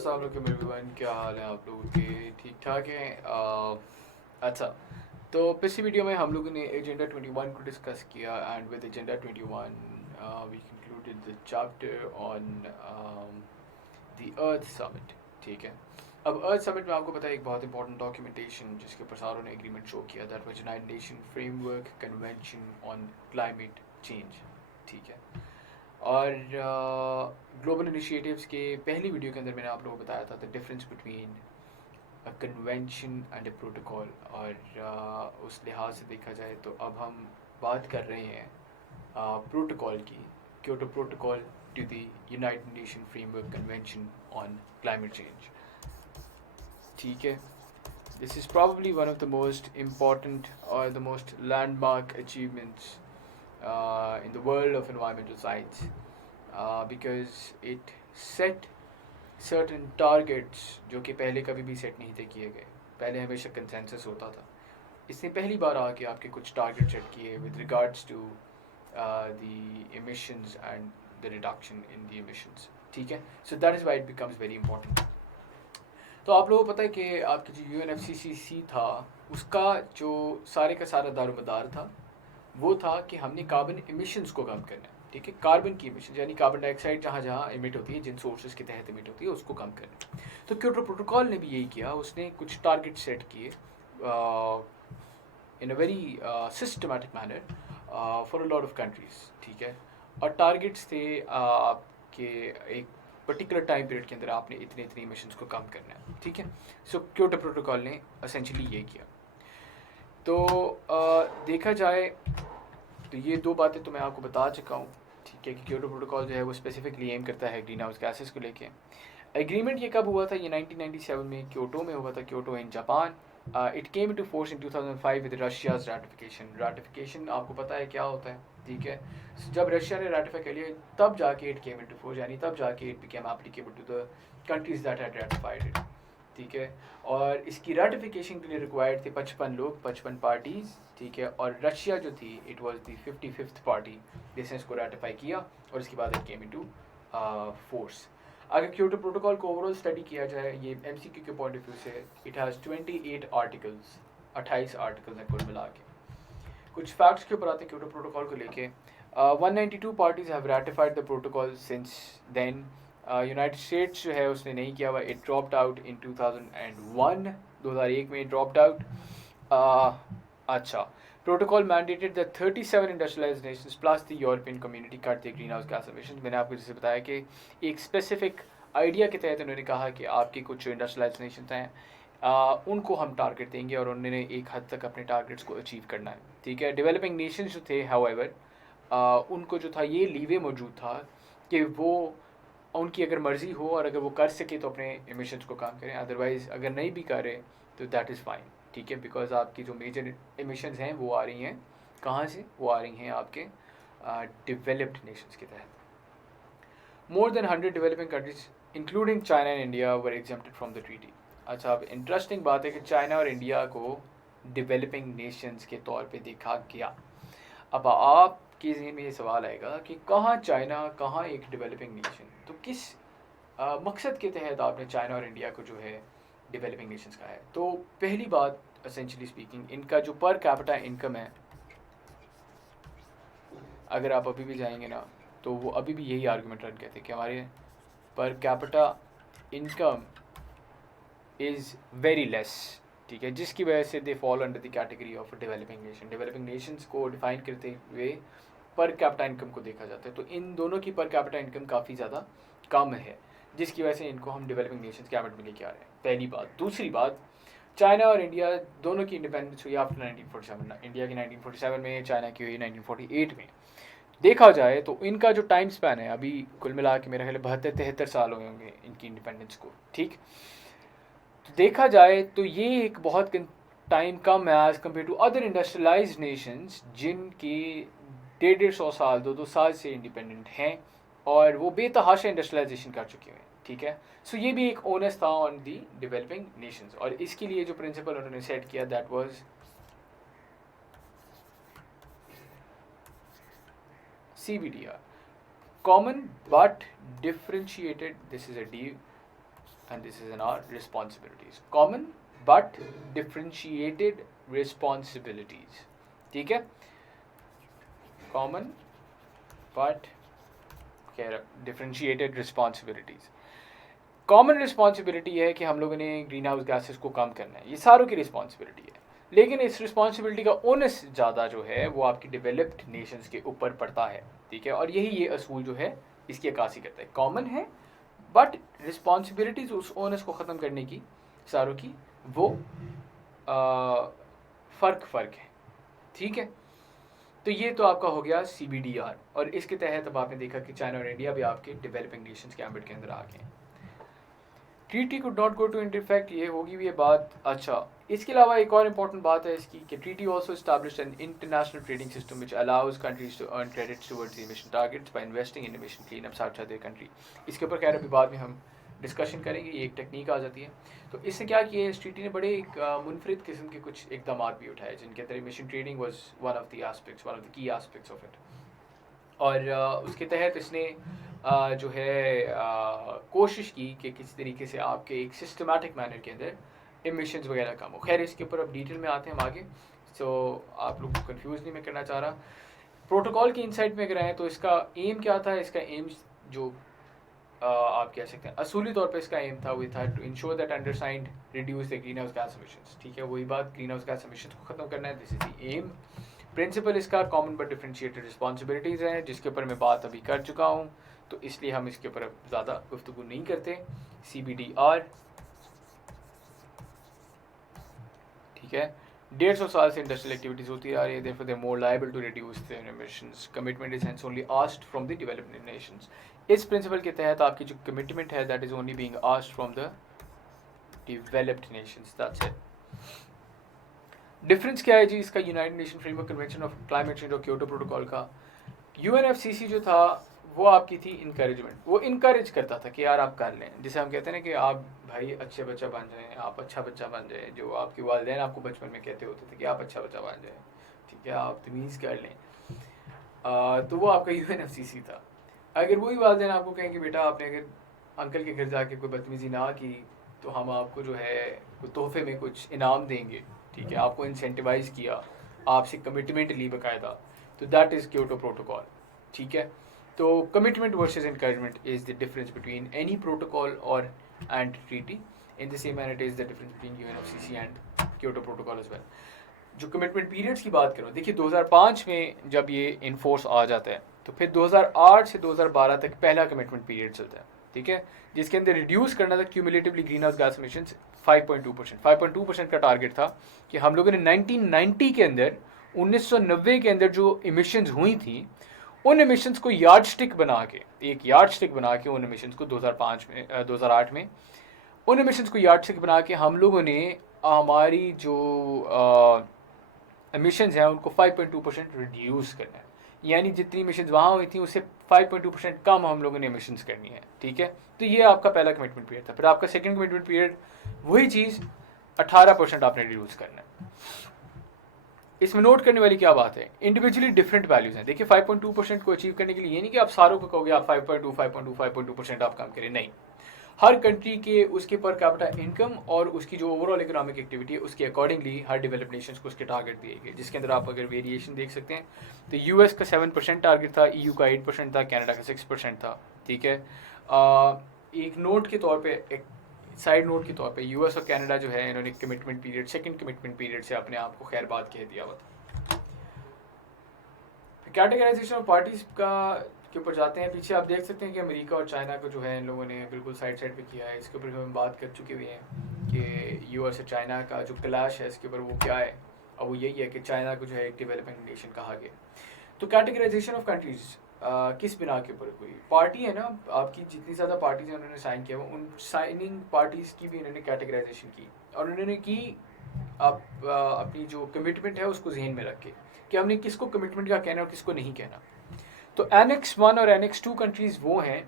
अस्सलाम वालेकुम एवरीवन, क्या हाल है आप लोगों के? ठीक ठाक हैं? अच्छा, तो पिछली वीडियो में हम लोगों ने एजेंडा 21 को डिस्कस किया and with agenda 21 we concluded the chapter on the earth summit. ठीक है, अब अर्थ समिट में आपको पता है एक बहुत इंपॉर्टेंट डॉक्यूमेंटेशन जिसके ऊपर सारों ने एग्रीमेंट शो किया, that was United Nation Framework Convention on Climate Change. ठीक है, और ग्लोबल इनिशिएटिव्स के पहली वीडियो के अंदर मैंने आप लोगों को बताया था the difference between a convention and a protocol, और उस लिहाज से देखा जाए तो अब हम बात कर रहे हैं प्रोटोकॉल की, Kyoto protocol to the United Nation Framework Convention on Climate Change. ठीक है, this is probably one of the most important or the most landmark achievements in the world of environmental science, because it set certain targets जो कि पहले कभी भी set नहीं थे किए गए। पहले हमेशा कंसेंसस होता था, इसने पहली बार आके आपके कुछ टारगेट सेट किए with regards to the emissions and the reduction in the emissions। ठीक है, so that is why it becomes very important. तो आप लोगों को पता है कि आपकी जो UNFCCC था, उसका जो सारे का सारा दारोमदार था वो था कि हमने कार्बन इमिशंस को कम करना है। ठीक है, कार्बन की इमिशन यानी कार्बन डाइऑक्साइड जहाँ जहाँ इमिट होती है, जिन सोर्सेज के तहत इमिट होती है, उसको कम करना है। तो क्योटो प्रोटोकॉल ने भी यही किया, उसने कुछ टारगेट सेट किए in a very systematic manner for a lot of countries. ठीक है, और टारगेट्स थे आपके एक पर्टिकुलर टाइम पीरियड के अंदर आपने इतने इतने इमिशंस को कम करना है। ठीक है, सो क्योटो प्रोटोकॉल ने असेंशली ये किया। तो देखा जाए तो ये दो बातें तो मैं आपको बता चुका हूँ। ठीक है, कि क्योटो प्रोटोकॉल जो है वो स्पेसिफिकली एम करता है ग्रीन हाउस गैसेस को लेके। एग्रीमेंट ये कब हुआ था? ये 1997 में क्योटो में हुआ था, Kyoto in Japan. It came into force in 2005 with Russia's ratification. Ratification आपको पता है क्या होता है? ठीक है, जब रशिया ने रैटिफाई कर लिया तब जाके इट केम इनटू फोर्स, यानी तब जाके it became applicable to the countries that had ratified it. ठीक है, और इसकी रेटिफिकेशन के लिए रिक्वायर्ड थे 55 लोग, 55 पार्टीज। ठीक है, और रशिया जो थी it was the 55th party जिसने इसको रेटिफाई किया, और इसके बाद इट केम इनटू फोर्स। अगर क्योटो प्रोटोकॉल को ओवरऑल स्टडी किया जाए ये MCQ के पॉइंट ऑफ व्यू से, इट हैज़ 28 आर्टिकल्स, 28 आर्टिकल्स हैं कुल मिला के। कुछ फैक्ट्स के ऊपर आते हैं क्योटो प्रोटोकॉल को लेके। 192 parties have ratified the protocol since then. United States जो है उसने नहीं किया हुआ, इट ड्रॉप्ड आउट इन 2001, 2001 में ड्रॉप्ड आउट। अच्छा, protocol mandated the 37 industrialised Nations plus the European community cut the green house gas emissions. मैंने आपको जैसे बताया कि एक स्पेसिफिक आइडिया के तहत उन्होंने कहा कि आपकी कुछ इंडस्ट्रियलाइज्ड नेशंस हैं, उनको हम टारगेट देंगे और उन्होंने एक हद तक अपने टारगेट्स को अचीव करना है। ठीक है, डेवलपिंग नेशंस जो थे हाउएवर उनको जो था ये लीवे मौजूद था कि वो उनकी अगर मर्ज़ी हो और अगर वो कर सके तो अपने एमिशंस को कम करें, अदरवाइज़ अगर नहीं भी करे तो दैट इज़ फाइन। ठीक है, बिकॉज आपकी जो मेजर एमिशंस हैं वो आ रही हैं कहाँ से? वो आ रही हैं आपके डेवलप्ड नेशंस के तहत। More than 100 developing countries including China and India were exempted from the treaty. अच्छा, अब इंटरेस्टिंग बात है कि चाइना और इंडिया को डेवलपिंग नेशंस के तौर पे देखा गया। अब आपके ज़हन में ये सवाल आएगा कि कहाँ चाइना, कहाँ एक डेवलपिंग नेशन, तो किस मकसद के तहत आपने चाइना और इंडिया को जो है डेवलपिंग नेशंस का है? तो पहली बात एसेंशियली स्पीकिंग, इनका जो पर कैपिटा इनकम है, अगर आप अभी भी जाएंगे ना तो वो अभी भी यही आर्गूमेंट रन कहते हैं कि हमारे per capita income is very less. ठीक है, जिसकी वजह से they fall under the category of developing nation. Developing Nations को डिफाइन करते हुए पर कैपिटा इनकम को देखा जाता है, तो इन दोनों की पर कैपिटा इनकम काफ़ी ज़्यादा कम है, जिसकी वजह से इनको हम डेवलपिंग नेशंस कैबिनेट में लेके आ रहे हैं। पहली बात। दूसरी बात, चाइना और इंडिया दोनों की इंडिपेंडेंस हुई आफ्टर 1947। इंडिया की 1947 में, चाइना की हुई 1948 में। देखा जाए तो इनका जो टाइम स्पैन है अभी कुल मिला के मेरा ख्याल 72-73 साल हुए होंगे इनकी इंडिपेंडेंस को। ठीक, तो देखा जाए तो ये एक बहुत टाइम कम है as compare to other industrialised nations जिनकी 150-150 साल, 2-2 साल से इंडिपेंडेंट हैं और वो बेतहाशा इंडस्ट्रियलाइजेशन कर चुके हैं। ठीक है, सो ये भी एक ओनस था ऑन दी डेवलपिंग नेशंस, और इसके लिए जो प्रिंसिपल उन्होंने सेट किया that was CBDR, common but differentiated, this is a D and this is in our responsibilities. Common but differentiated responsibilities. ठीक है, common but differentiated responsibilities. Common responsibility है कि हम लोगों ने ग्रीन हाउस गैसेस को कम करना है, ये सारों की रिस्पॉन्सिबिलिटी है, लेकिन इस रिस्पॉन्सिबिलिटी का ओनस ज़्यादा जो है वो आपकी डेवलप्ड नेशंस के ऊपर पड़ता है, ठीक है। और यही ये असूल जो है इसकी अक्कासी करता है, कॉमन है बट रिस्पॉन्सिबिलिटीज उस ओनस को ख़त्म करने की सारों की वो फ़र्क है, ठीक है। तो ये तो आपका हो गया CBDR, और इसके तहत अब आपने देखा कि चाइना और इंडिया भी आपके डेवलपिंग नेशंस के एम्बिट के अंदर आ गए हैं। Treaty could not go to enter effect, ये होगी भी ये बात। अच्छा, इसके अलावा एक और इम्पॉर्टेंट बात है इसकी कि treaty also established an international trading system which allows countries to earn credits towards emission targets by investing in emission cleanups outside their country. इसके ऊपर खैर अभी बाद में हम डिस्कशन करेंगे, ये एक टेक्निक आ जाती है। तो इससे क्या किया है, इस ट्रीटी ने बड़े एक मुनफरिद किस्म के कुछ इकदाम भी उठाए, जिनके अंदर emission trading was one of the key aspects of it. और उसके तहत इसने जो है कोशिश की कि किस तरीके से आपके एक सिस्टमैटिक मैनर के अंदर एमिशंस वगैरह कम हो। खैर इसके ऊपर अब डिटेल में आते हैं हम आगे, तो आप लोग को कंफ्यूज नहीं मैं करना चाह रहा। प्रोटोकॉल की इनसाइट में अगर आए तो इसका एम क्या था, इसका एम जो आप कह सकते हैं असूली तौर पे इसका एम था, वो था to ensure that undersigned reduce the green house gas emissions, ठीक है। वही बात, ग्रीन हाउस गैस एमिशंस को ख़त्म करना है, this is the aim. Principle इसका कॉमन बट डिफरेंशिएटेड रिस्पॉन्सिबिलिटीज़ है, जिसके ऊपर मैं बात अभी कर चुका हूँ, तो इसलिए हम इसके ऊपर ज़्यादा गुफ्तगू नहीं करते। CBDR, ठीक है, 150 साल से इंडस्ट्रियल एक्टिविटीज़ होती आ रही है, therefore they're more liable to reduce their emissions. Commitment is hence only asked from the developing nations. इस प्रिंसिपल के तहत आपकी जो कमिटमेंट है that is only being asked from the developed Nations, that's it. Difference क्या है जी इसका United Nation Framework convention of climate change और क्योटो प्रोटोकॉल का? UNFCCC जो था वो आपकी थी इंकरेजमेंट, वो इनकरेज करता था कि यार आप कर लें, जिसे हम कहते हैं ना कि आप भाई अच्छे बच्चा बन जाएं, आप अच्छा बच्चा बन जाए, जो आपके वालिदैन आपको बचपन में कहते होते थे कि आप अच्छा बच्चा बन जाए, ठीक है, आप तमीज़ कर लें। तो वो आपका UNFCCC था। अगर वही वालिदैन आपको कहें कि बेटा आपने अगर अंकल के घर जाके कोई बदतमीज़ी ना की तो हम आपको जो है कोई तोहफे में कुछ इनाम देंगे, ठीक है, आपको इंसेंटिवाइज़ किया, आपसे कमिटमेंट ली बाकायदा, तो दैट इज़ क्योटो प्रोटोकॉल, ठीक है। तो commitment versus encouragement is the difference between any protocol or and treaty. In the same manner it is the difference between UNFCCC and Kyoto Protocol as well. जो commitment periods की बात करो, देखिए 2005 में जब ये इनफोर्स आ जाता है तो फिर 2008 से 2012 तक पहला कमिटमेंट पीरियड चलता है, ठीक है, जिसके अंदर रिड्यूस करना था cumulatively green house gas emissions 5.2%। 5.2% का टारगेट था कि हम लोगों ने 1990 के अंदर 1990 के अंदर जो एमिशंस हुई थी उन एमिशंस को यार्ड स्टिक बना के, एक यार्ड स्टिक बना के उन एमिशंस को 2008 में उन एमिशंस को यार्ड स्टिक बना के हम लोगों ने हमारी जो एमिशंस हैं उनको 5.2% रिड्यूस करना है, यानी जितनी एमिशंस वहाँ हुई थी उससे 5.2% कम हम लोगों ने एमिशंस करनी है, ठीक है। तो ये आपका पहला कमिटमेंट पीरियड था। फिर आपका सेकंड कमिटमेंट पीरियड वही चीज़ 18% आपने रिड्यूस करना है। इसमें नोट करने वाली क्या बात है, इंडिविजुअली डिफरेंट वैल्यूज हैं। देखिए 5.2% को अचीव करने के लिए ये नहीं कि आप सारों को कहोगे आप 5.2% आप काम करें, नहीं, हर कंट्री के उसके पर कैपिटा इनकम और उसकी जो ओवरऑल इकोनॉमिक एक्टिविटी है उसके अकॉर्डिंगली हर डेवलप्ड नेशंस को उसके टारगेट दिए गए, जिसके अंदर आप अगर वेरिएशन देख सकते हैं तो US का 7% टारगेट था, EU का 8% था, कनाडा का 6% था, ठीक है। एक नोट के तौर पे, एक साइड नोट के तौर पे US और कनाडा जो है इन्होंने commitment period, second commitment period से अपने आप को खैर बात कह दिया हुआ था। कैटेगराइजेशन ऑफ पार्टीज का के ऊपर जाते हैं, पीछे आप देख सकते हैं कि अमेरिका और चाइना को जो है इन लोगों ने बिल्कुल साइड पे किया है। इसके ऊपर हम बात कर चुके हुए हैं कि US और चाइना का जो क्लैश है इसके ऊपर वो क्या है, और वो यही है कि चाइना को जो है एक डेवलपिंग नेशन कहा गया। तो कैटेगराइजेशन ऑफ कंट्रीज किस बिना के ऊपर, कोई पार्टी है ना आपकी, जितनी ज़्यादा पार्टीज हैं उन्होंने साइन किया, उन साइनिंग पार्टीज़ की भी इन्होंने कैटेगराइजेशन की, और उन्होंने की आप अपनी जो कमिटमेंट है उसको जहन में रख के कि हमने किसको कमिटमेंट का कहना और किसको नहीं कहना। तो Annex 1 और Annex 2 कंट्रीज़ वो हैं,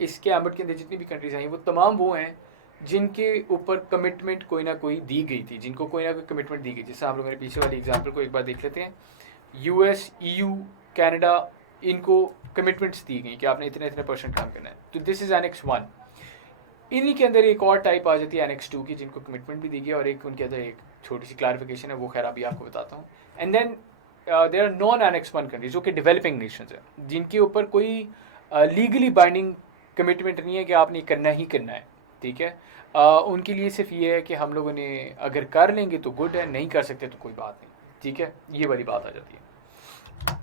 इसके एम्बट के अंदर जितनी भी कंट्रीज़ आई वो तमाम वो हैं जिनके ऊपर कमिटमेंट कोई ना कोई दी गई थी, जिनको कोई ना कोई कमिटमेंट दी गई। जैसे आप लोगों ने पीछे वाली एग्जांपल को एक बार देख लेते हैं, US, EU, कनाडा, इनको कमिटमेंट्स दी गई कि आपने इतने इतने % काम करना है। तो दिस इज़ Annex 1। इन्हीं के अंदर एक और टाइप आ जाती है एनेक्स 2 की, जिनको कमिटमेंट भी दी गई, और एक उनके अंदर एक छोटी सी क्लैरिफिकेशन है, वो खैर अभी आपको बताता हूँ। And then there are non annex 1 countries, जो कि डेवलपिंग नेशंस है, जिनके ऊपर कोई लीगली बाइंडिंग कमिटमेंट नहीं है कि आपने करना ही करना है, ठीक है। उनके लिए सिर्फ ये है कि हम लोगों ने अगर कर लेंगे तो गुड है, नहीं कर सकते तो कोई बात नहीं, ठीक है, ये वाली बात आ जाती है।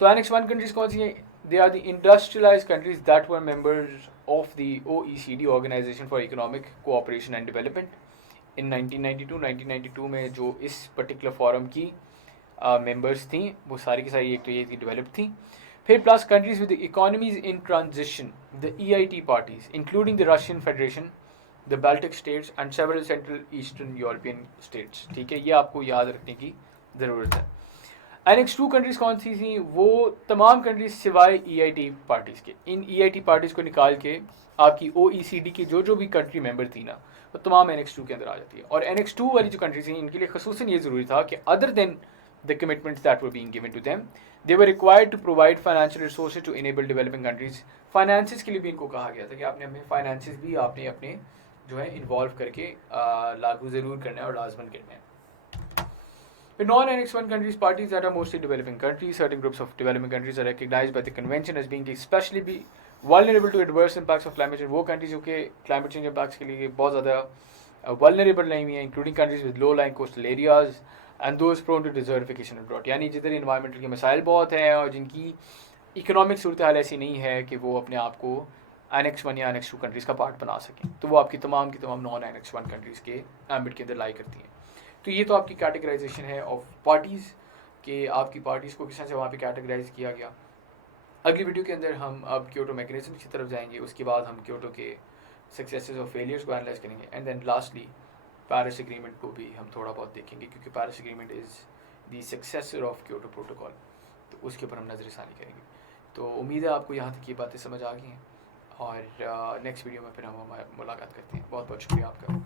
तो एनेक्स 1 कंट्रीज कौन सी हैं? They are the industrialised countries that were members of the OECD, organisation for economic cooperation and development, in 1992 में जो इस पर्टिकुलर फॉरम की मेंबर्स थी, वो सारी की सारी एक तो ये थी डेवलप थी। फिर plus countries with economies in transition, the EIT parties including the Russian federation, the Baltic states and several central eastern European states, ठीक है, ये आपको याद रखने की ज़रूरत है। एनेक्स 2 कंट्रीज़ कौन सी थी? वो तमाम कंट्रीज सिवाय EIT पार्टीज़ के। इन EIT पार्टीज़ को निकाल के आपकी OECD की जो जो भी कंट्री मेंबर थी ना, वो तमाम एनेक्स 2 के अंदर आ जाती है। और एनेक्स 2 वाली जो कंट्रीज थी, इनके लिए खसूसन ये ज़रूरी था कि other than the commitments that were being given to them, they were required to provide financial resources to enable developing countries. Finances के लिए भी इनको कहा गया था कि आपने हमें फाइनेंसिस भी आपने अपने जो है इन्वॉल्व करके लागू ज़रूर करना है और लाजमन करना है। In non-Annex 1 countries, parties that are mostly developing countries, certain groups of developing countries are recognized by the convention as being especially be vulnerable to adverse impacts of climate change. वो countries जो कि climate change impacts के लिए बहुत ज़्यादा vulnerable नहीं हुई हैं, including countries with low-lying coastal areas and those prone to desertification and drought. यानी जिधर environmental के मसाइल बहुत हैं और जिनकी इकोनॉमिक सूरत हाल ऐसी नहीं है कि वो अपने आप को Annex 1 या Annex 2 कंट्रीज़ का पार्ट बना सकें, तो वो आपकी तमाम की तमाम नॉन Annex 1 कंट्रीज़ के एम्बिट के अंदर लाई करती हैं। तो ये तो आपकी कैटेगराइजेशन है ऑफ पार्टीज़, कि आपकी पार्टीज़ को किस तरह से वहाँ पे कैटेगराइज किया गया। अगली वीडियो के अंदर हम अब क्योटो मैकेनिज्म की तरफ जाएंगे, उसके बाद हम क्योटो के सक्सेसेस और फेलियर्स को एनालाइज करेंगे, and then lastly Paris agreement को भी हम थोड़ा बहुत देखेंगे, क्योंकि Paris agreement is the successor of Kyoto protocol, तो उसके ऊपर हम नज़रसानी करेंगे। तो उम्मीद है आपको यहाँ तक ये बातें समझ आ गई हैं, और नेक्स्ट वीडियो में फिर हम मुलाकात करते हैं। बहुत बहुत शुक्रिया आपका।